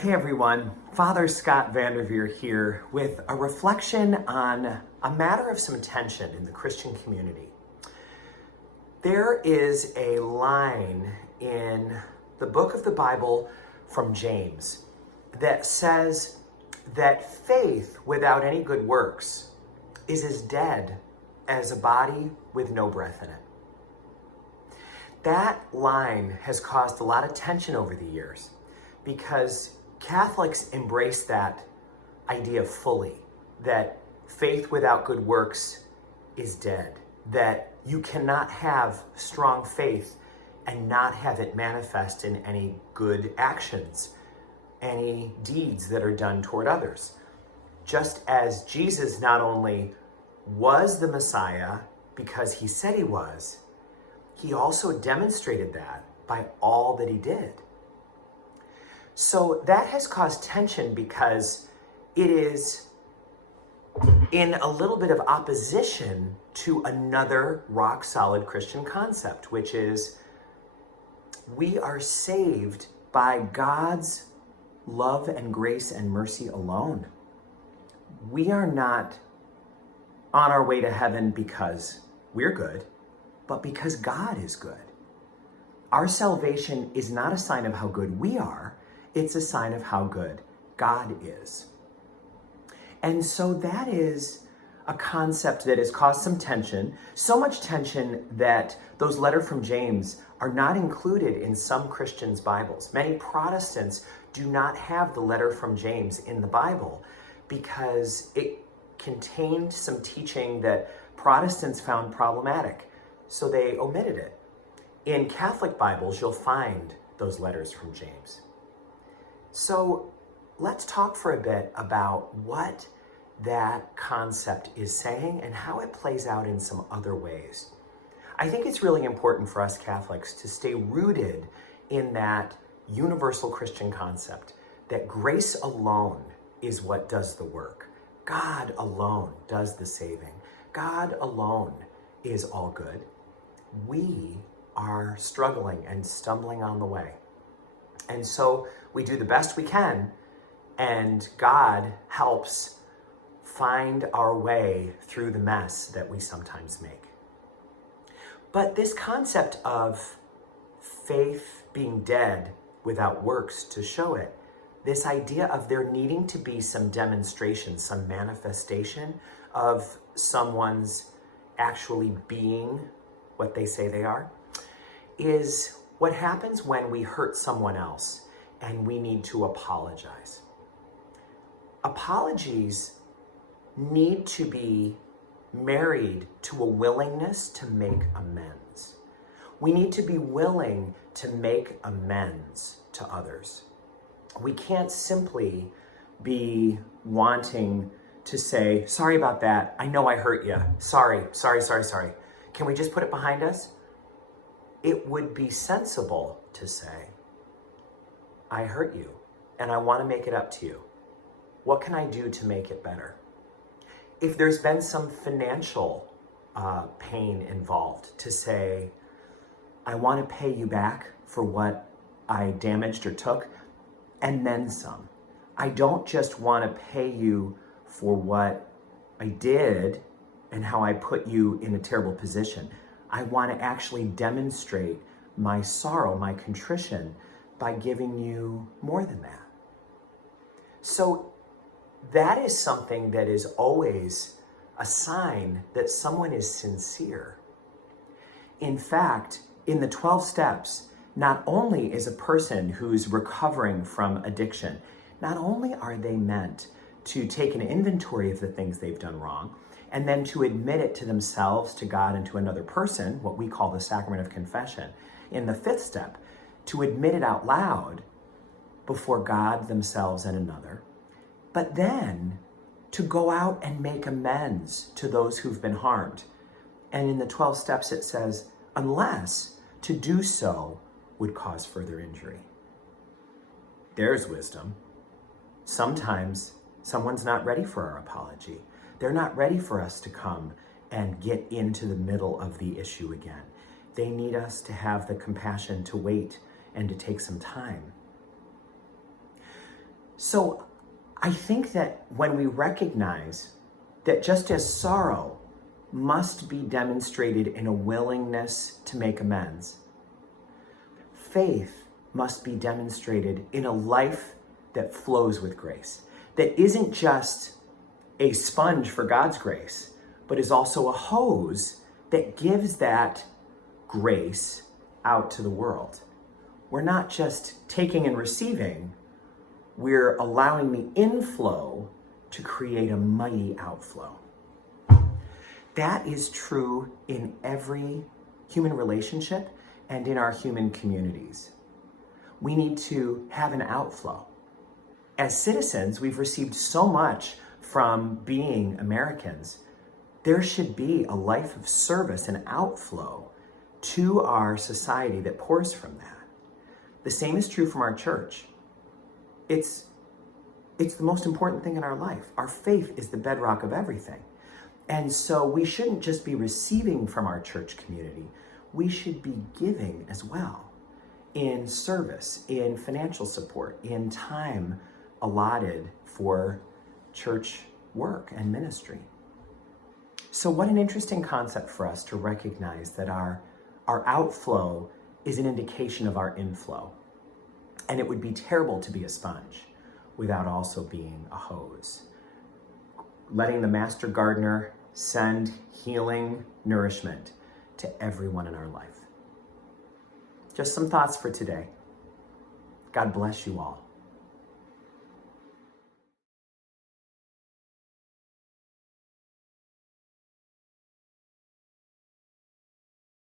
Hey everyone, Father Scott Vanderveer here with a reflection on a matter of some tension in the Christian community. There is a line in the book of the Bible from James that says that faith without any good works is as dead as a body with no breath in it. That line has caused a lot of tension over the years because Catholics embrace that idea fully, that faith without good works is dead, that you cannot have strong faith and not have it manifest in any good actions, any deeds that are done toward others. Just as Jesus not only was the Messiah because he said he was, he also demonstrated that by all that he did. So that has caused tension because it is in a little bit of opposition to another rock-solid Christian concept, which is we are saved by God's love and grace and mercy alone. We are not on our way to heaven because we're good, but because God is good. Our salvation is not a sign of how good we are. It's a sign of how good God is. And so that is a concept that has caused some tension, so much tension that those letters from James are not included in some Christians' Bibles. Many Protestants do not have the letter from James in the Bible because it contained some teaching that Protestants found problematic, so they omitted it. In Catholic Bibles, you'll find those letters from James. So let's talk for a bit about what that concept is saying and how it plays out in some other ways. I think it's really important for us Catholics to stay rooted in that universal Christian concept that grace alone is what does the work. God alone does the saving. God alone is all good. We are struggling and stumbling on the way. And so we do the best we can, and God helps find our way through the mess that we sometimes make. But this concept of faith being dead without works to show it, this idea of there needing to be some demonstration, some manifestation of someone's actually being what they say they are, is what happens when we hurt someone else and we need to apologize. Apologies need to be married to a willingness to make amends. We need to be willing to make amends to others. We can't simply be wanting to say, sorry about that, I know I hurt you, sorry. Can we just put it behind us? It would be sensible to say, I hurt you and I want to make it up to you. What can I do to make it better? If there's been some financial pain involved, to say, I want to pay you back for what I damaged or took, and then some. I don't just want to pay you for what I did and how I put you in a terrible position. I want to actually demonstrate my sorrow, my contrition, by giving you more than that. So that is something that is always a sign that someone is sincere. In fact, in the 12 steps, not only is a person who's recovering from addiction, not only are they meant to take an inventory of the things they've done wrong, and then to admit it to themselves, to God, and to another person, what we call the sacrament of confession. In the 5th step, to admit it out loud before God, themselves, and another. But then to go out and make amends to those who've been harmed. And in the 12 steps it says, unless to do so would cause further injury. There's wisdom. Sometimes someone's not ready for our apology. They're not ready for us to come and get into the middle of the issue again. They need us to have the compassion to wait and to take some time. So I think that when we recognize that just as sorrow must be demonstrated in a willingness to make amends, faith must be demonstrated in a life that flows with grace, that isn't just a sponge for God's grace, but is also a hose that gives that grace out to the world. We're not just taking and receiving, we're allowing the inflow to create a mighty outflow. That is true in every human relationship and in our human communities. We need to have an outflow. As citizens, we've received so much from being Americans. There should be a life of service and outflow to our society that pours from that. The same is true from our church. It's the most important thing in our life. Our faith is the bedrock of everything. And so we shouldn't just be receiving from our church community. We should be giving as well, in service, in financial support, in time allotted for church work and ministry. So what an interesting concept for us to recognize that our outflow is an indication of our inflow. And it would be terrible to be a sponge without also being a hose. Letting the master gardener send healing nourishment to everyone in our life. Just some thoughts for today. God bless you all.